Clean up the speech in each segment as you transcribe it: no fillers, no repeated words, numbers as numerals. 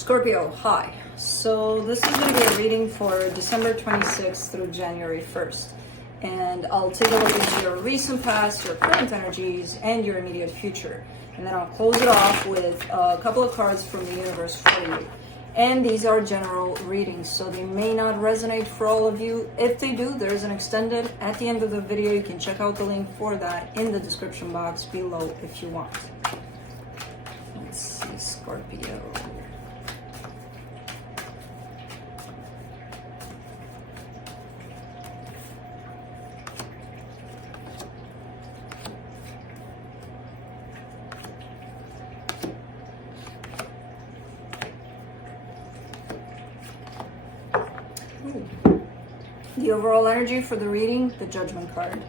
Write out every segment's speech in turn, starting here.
Scorpio, hi. So this is going to be a reading for December 26th through January 1st. And I'll take a look into your recent past, your current energies, and your immediate future. And then I'll close it off with a couple of cards from the universe for you. And these are general readings, so they may not resonate for all of you. If they do, there's an extended at the end of the video. You can check out the link for that in the description box below if you want. Let's see, Scorpio. The overall energy for the reading, the Judgment card.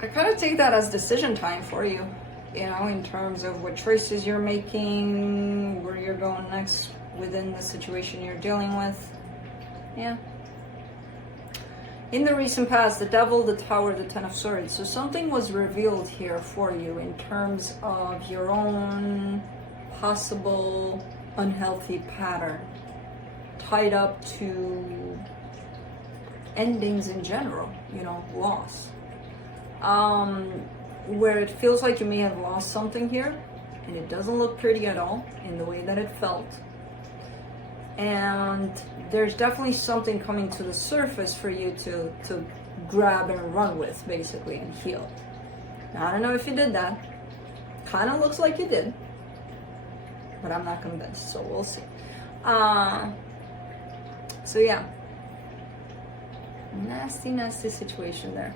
I kind of take that as decision time for you, you know, in terms of what choices you're making, where you're going next within the situation you're dealing with. Yeah. In the recent past, the Devil, the Tower, the Ten of Swords. So something was revealed here for you in terms of your own possible unhealthy pattern tied up to endings in general, you know, loss. Where it feels like you may have lost something here, and it doesn't look pretty at all in the way that it felt. And there's definitely something coming to the surface for you to grab and run with, basically, and heal. Now, I don't know if you did that. Kind of looks like you did, but I'm not convinced, so we'll see. So yeah, nasty situation there.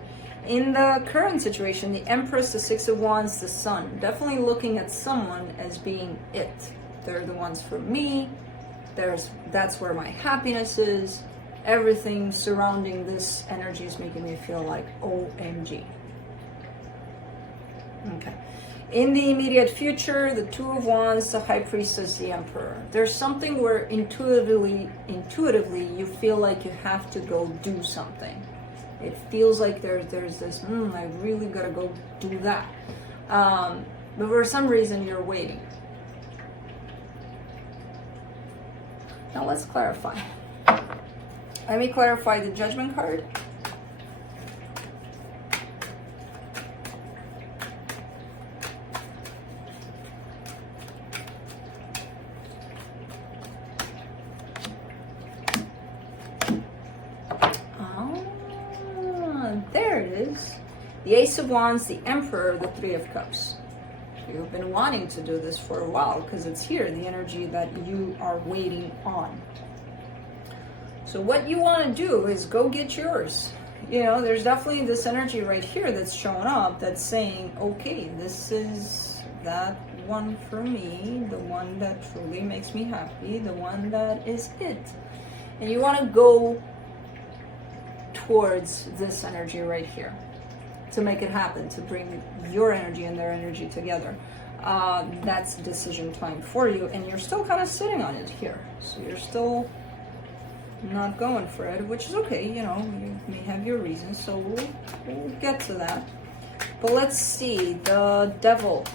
In the current situation, the Empress, the Six of Wands, the Sun, definitely looking at someone as being it. They're the ones for me. That's where my happiness is. Everything surrounding this energy is making me feel like OMG. Okay. In the immediate future, the Two of Wands, the High Priestess, the Emperor. There's something where intuitively you feel like you have to go do something. It feels like there's this, I really gotta go do that. But for some reason, you're waiting. Now let's clarify. Let me clarify the Judgment card. There it is. The Ace of Wands, the Emperor, the Three of Cups. You've been wanting to do this for a while because it's here, the energy that you are waiting on. So what you want to do is go get yours. You know, there's definitely this energy right here that's showing up that's saying, okay, this is that one for me, the one that truly makes me happy, the one that is it. And you want to go towards this energy right here to make it happen, to bring your energy and their energy together. That's decision time for you, and you're still kind of sitting on it here, so you're still not going for it, which is okay. You know, you may have your reasons, so we'll get to that. But let's see, the Devil.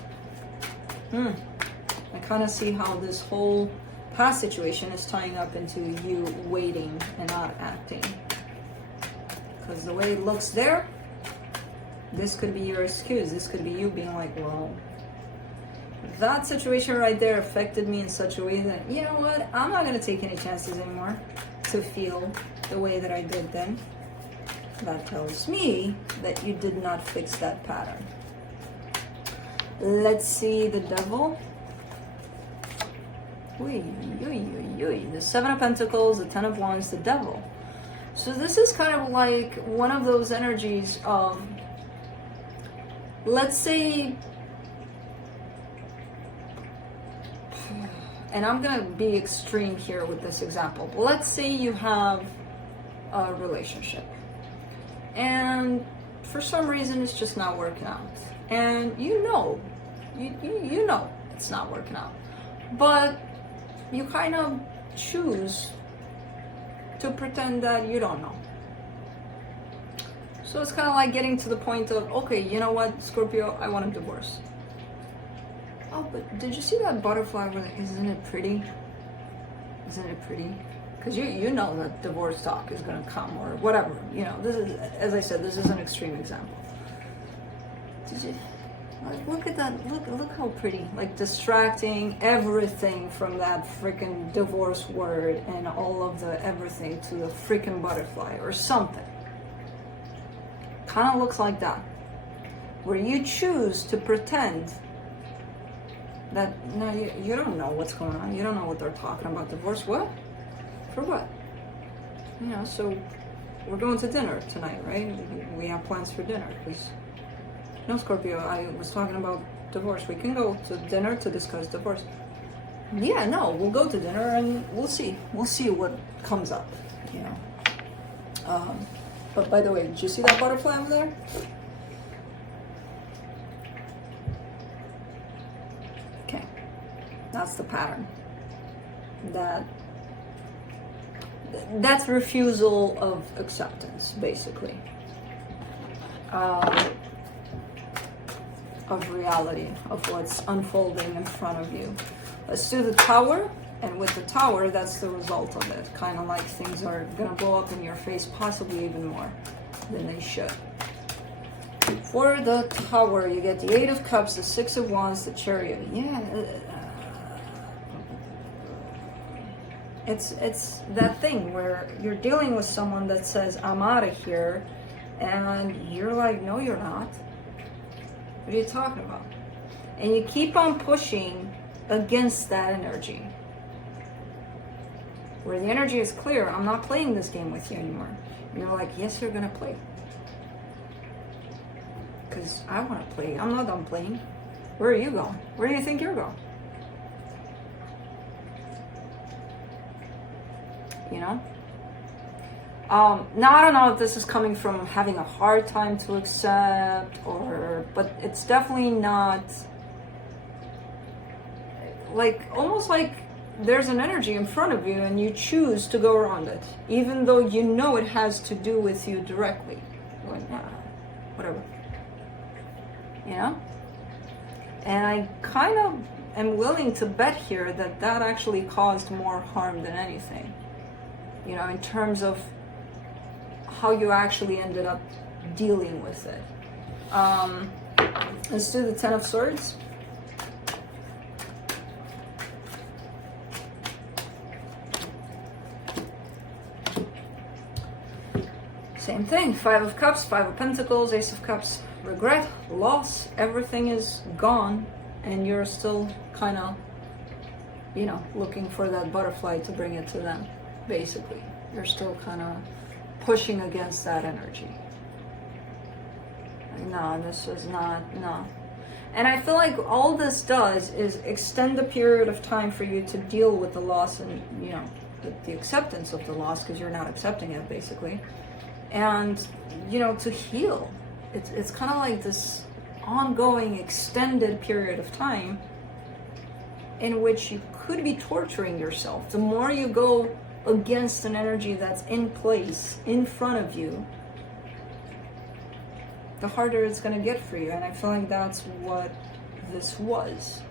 I kind of see how this whole past situation is tying up into you waiting and not acting. Because the way it looks there, this could be your excuse. This could be you being like, well, that situation right there affected me in such a way that, you know what, I'm not going to take any chances anymore to feel the way that I did then. That tells me that you did not fix that pattern. Let's see the Devil. The Seven of Pentacles, the Ten of Wands, the Devil. So this is kind of like one of those energies of, let's say, and I'm going to be extreme here with this example, but let's say you have a relationship and for some reason it's just not working out, and you know it's not working out, but you kind of choose to pretend that you don't know. So it's kind of like getting to the point of, okay, you know what, Scorpio, I want a divorce. Oh, but did you see that butterfly over there? Isn't it pretty? Isn't it pretty? Because you know that divorce talk is going to come or whatever. You know, this is, as I said, this is an extreme example. Did you, like, look at that, look how pretty. Like, distracting everything from that freaking divorce word and all of the everything to the freaking butterfly or something. Kind of looks like that. Where you choose to pretend that, no, you don't know what's going on. You don't know what they're talking about. Divorce, what? For what? You know, so we're going to dinner tonight, right? We have plans for dinner. Because, no, Scorpio, I was talking about divorce. We can go to dinner to discuss divorce. Yeah, no, we'll go to dinner and we'll see. We'll see what comes up, you know. But by the way, did you see that butterfly over there? Okay, that's the pattern. That's refusal of acceptance, basically, of reality, of what's unfolding in front of you. Let's do the Tower, and with the Tower, that's the result of it. Kind of like things are gonna blow up in your face, possibly even more than they should. For the Tower, you get the 8 of Cups, the 6 of Wands, the Chariot. Yeah. It's that thing where you're dealing with someone that says, I'm out of here, and you're like, no, you're not. What are you talking about? And you keep on pushing against that energy. Where the energy is clear, I'm not playing this game with you anymore. And you're like, yes, you're gonna play. Because I want to play. I'm not done playing. Where are you going? Where do you think you're going? You know? Now I don't know if this is coming from having a hard time to accept, but it's definitely not, like, almost like there's an energy in front of you and you choose to go around it, even though you know it has to do with you directly. You're like, nah, whatever. You know? And I kind of am willing to bet here that that actually caused more harm than anything. You know, in terms of how you actually ended up dealing with it. Let's do the 10 of Swords. Same thing, 5 of Cups, 5 of Pentacles, Ace of Cups. Regret, loss, everything is gone, and you're still kind of, you know, looking for that butterfly to bring it to them, basically. You're still kind of pushing against that energy. No, this is not, no. And I feel like all this does is extend the period of time for you to deal with the loss and, you know, the acceptance of the loss, because you're not accepting it, basically. And, you know, to heal. It's kind of like this ongoing extended period of time in which you could be torturing yourself. The more you go against an energy that's in place, in front of you, the harder it's going to get for you. And I feel like that's what this was,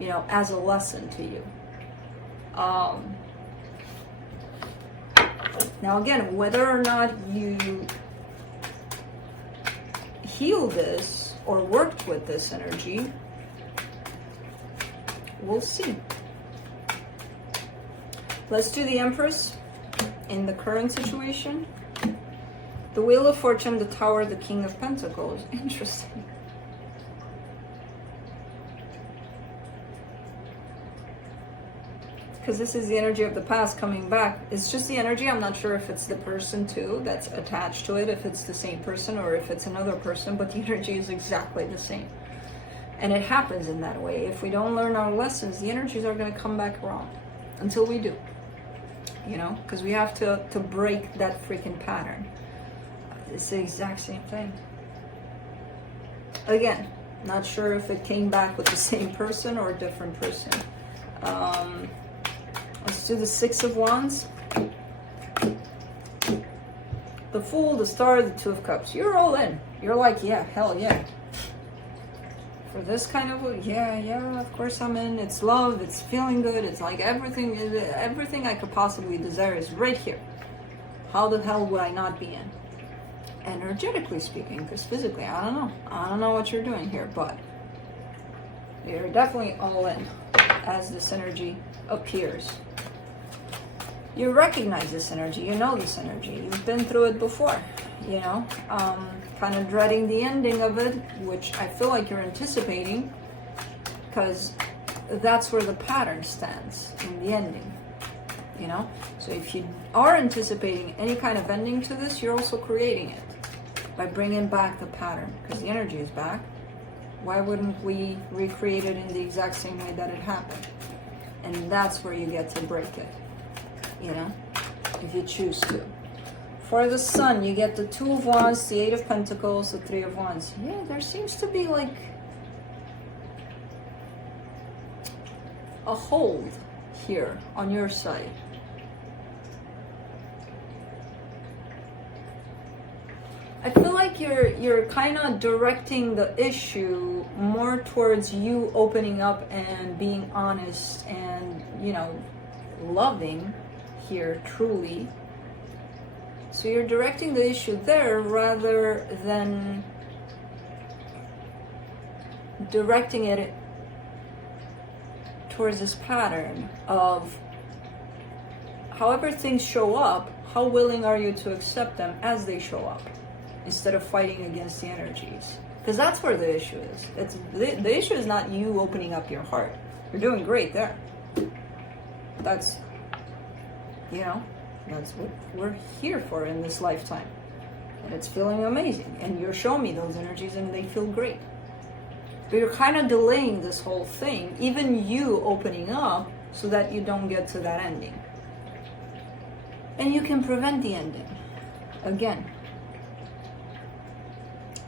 you know, as a lesson to you. Now again, whether or not you heal this or worked with this energy, we'll see. Let's do the Empress in the current situation. The Wheel of Fortune, the Tower, the King of Pentacles. Interesting. Because this is the energy of the past coming back. It's just the energy. I'm not sure if it's the person too that's attached to it, if it's the same person or if it's another person, but the energy is exactly the same. And it happens in that way. If we don't learn our lessons, the energies are going to come back around until we do. You know, because we have to break that freaking pattern. It's the exact same thing. Again, not sure if it came back with the same person or a different person. Let's do the 6 of Wands. The the Fool, the Star, the Two of Cups. You're all in. You're like, yeah, hell yeah. For this kind of, yeah, of course I'm in. It's love, it's feeling good, it's like everything I could possibly desire is right here. How the hell would I not be in? Energetically speaking, because physically, I don't know what you're doing here, but you're definitely all in as this energy appears. You recognize this energy, you know this energy, you've been through it before, you know, kind of dreading the ending of it, which I feel like you're anticipating, because that's where the pattern stands, in the ending, you know. So if you are anticipating any kind of ending to this, you're also creating it by bringing back the pattern, because the energy is back. Why wouldn't we recreate it in the exact same way that it happened? And that's where you get to break it, you know, if you choose to. For the Sun, you get the Two of Wands, the Eight of Pentacles, the Three of Wands. Yeah, there seems to be like a hold here on your side. I feel like you're kind of directing the issue more towards you opening up and being honest and, you know, loving here truly. So you're directing the issue there rather than directing it towards this pattern of however things show up, how willing are you to accept them as they show up, instead of fighting against the energies. Because that's where the issue is. It's the issue is not you opening up your heart. You're doing great there. That's, you know, that's what we're here for in this lifetime. And it's feeling amazing. And you're showing me those energies and they feel great. But you're kind of delaying this whole thing, even you opening up, so that you don't get to that ending. And you can prevent the ending. Again,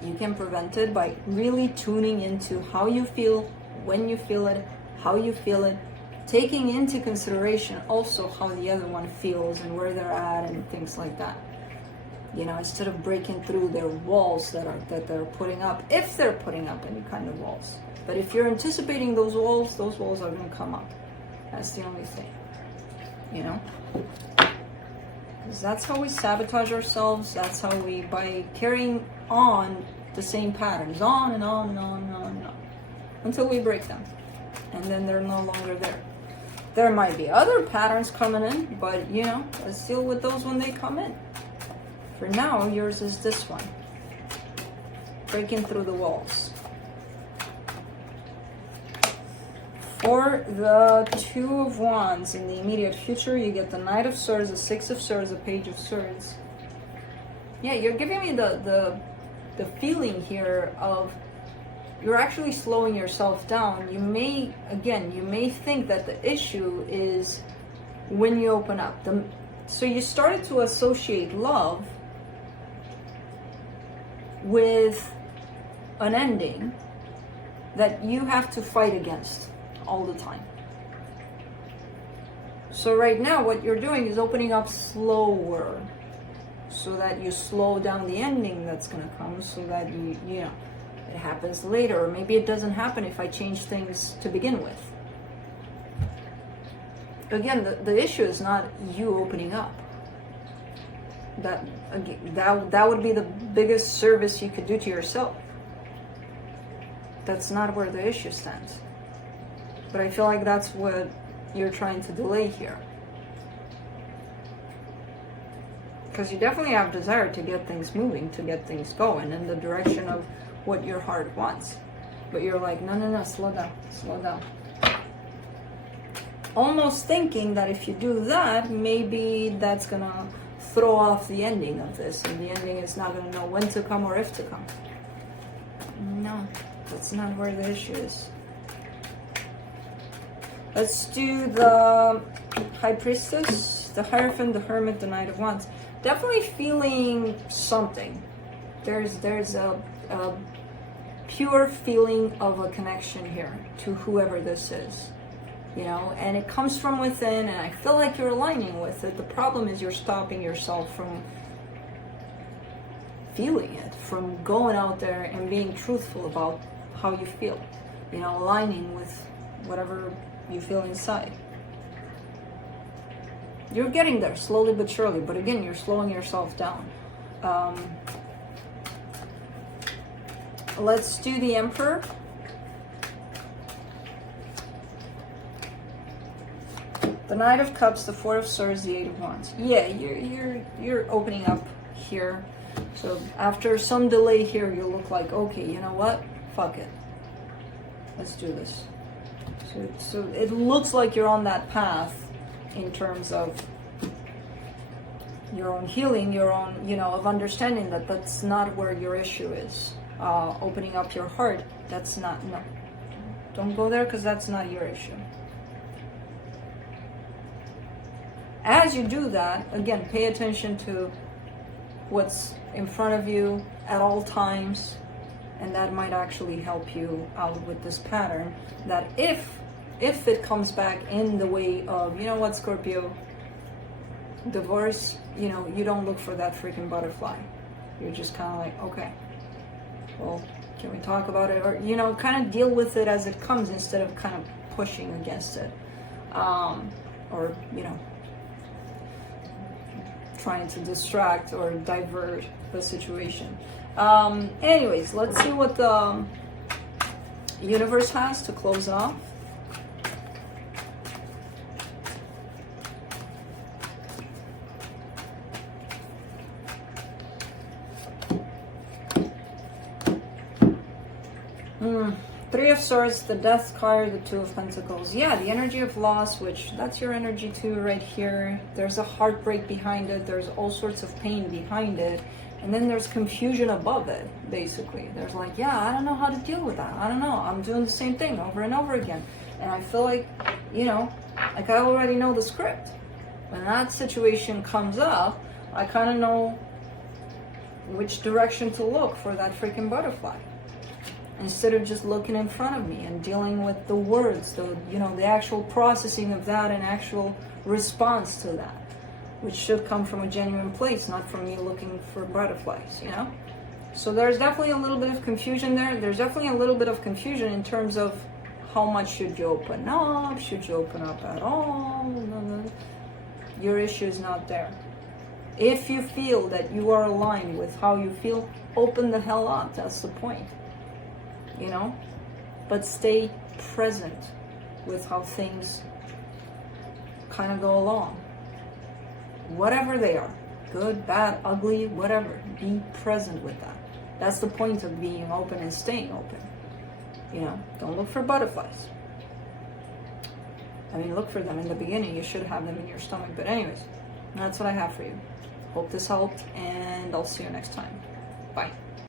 you can prevent it by really tuning into how you feel, when you feel it, how you feel it, taking into consideration also how the other one feels and where they're at and things like that. You know, instead of breaking through their walls that they're putting up, if they're putting up any kind of walls. But if you're anticipating those walls are going to come up. That's the only thing, you know? Because that's how we sabotage ourselves. That's how we, by carrying on the same patterns, on and on and on and on and on, until we break them. And then they're no longer there. There might be other patterns coming in, but, you know, let's deal with those when they come in. For now, yours is this one. Breaking through the walls. For the Two of Wands in the immediate future, you get the Knight of Swords, the Six of Swords, the Page of Swords. Yeah, you're giving me the feeling here of you're actually slowing yourself down. You may think that the issue is when you open up. So you started to associate love with an ending that you have to fight against all the time. So right now what you're doing is opening up slower, so that you slow down the ending that's going to come, so that you know, it happens later, or maybe it doesn't happen if I change things to begin with. Again, the issue is not you opening up. That would be the biggest service you could do to yourself. That's not where the issue stands. But I feel like that's what you're trying to delay here. Because you definitely have desire to get things moving, to get things going in the direction of what your heart wants. But you're like, no, slow down. Almost thinking that if you do that, maybe that's gonna throw off the ending of this, and the ending is not gonna know when to come or if to come. No, that's not where the issue is. Let's do the High Priestess, the Hierophant, the Hermit, the Knight of Wands. Definitely feeling something. There's a pure feeling of a connection here to whoever this is, you know, and it comes from within, and I feel like you're aligning with it. The problem is you're stopping yourself from feeling it, from going out there and being truthful about how you feel, you know, aligning with whatever you feel inside. You're getting there slowly but surely, but again, you're slowing yourself down. Let's do the Emperor. The Knight of Cups, the Four of Swords, the Eight of Wands. Yeah, you're opening up here. So after some delay here, you'll look like, okay, you know what? Fuck it. Let's do this. So it looks like you're on that path in terms of your own healing, your own, you know, of understanding that that's not where your issue is. Opening up your heart, that's not, no. Don't go there, because that's not your issue. As you do that, again, pay attention to what's in front of you at all times, and that might actually help you out with this pattern, that if it comes back in the way of, you know what, Scorpio, divorce, you know, you don't look for that freaking butterfly. You're just kind of like, okay, well, can we talk about it? Or, you know, kind of deal with it as it comes instead of kind of pushing against it. Or, you know, trying to distract or divert the situation. Anyways, let's see what the universe has to close it off. Three of Swords, the Death card, the Two of Pentacles. Yeah, the energy of loss, which that's your energy too right here. There's a heartbreak behind it. There's all sorts of pain behind it. And then there's confusion above it, basically. There's like, yeah, I don't know how to deal with that. I don't know. I'm doing the same thing over and over again. And I feel like, you know, like I already know the script. When that situation comes up, I kind of know which direction to look for that freaking butterfly. Instead of just looking in front of me and dealing with the words, the, you know, the actual processing of that and actual response to that, which should come from a genuine place, not from me looking for butterflies, you know? So there's definitely a little bit of confusion there. There's definitely a little bit of confusion in terms of how much should you open up? Should you open up at all? Your issue is not there. If you feel that you are aligned with how you feel, open the hell up. That's the point. You know, but stay present with how things kind of go along. Whatever they are, good, bad, ugly, whatever, be present with that. That's the point of being open and staying open. You know, don't look for butterflies. I mean, look for them in the beginning. You should have them in your stomach. But anyways, that's what I have for you. Hope this helped, and I'll see you next time. Bye.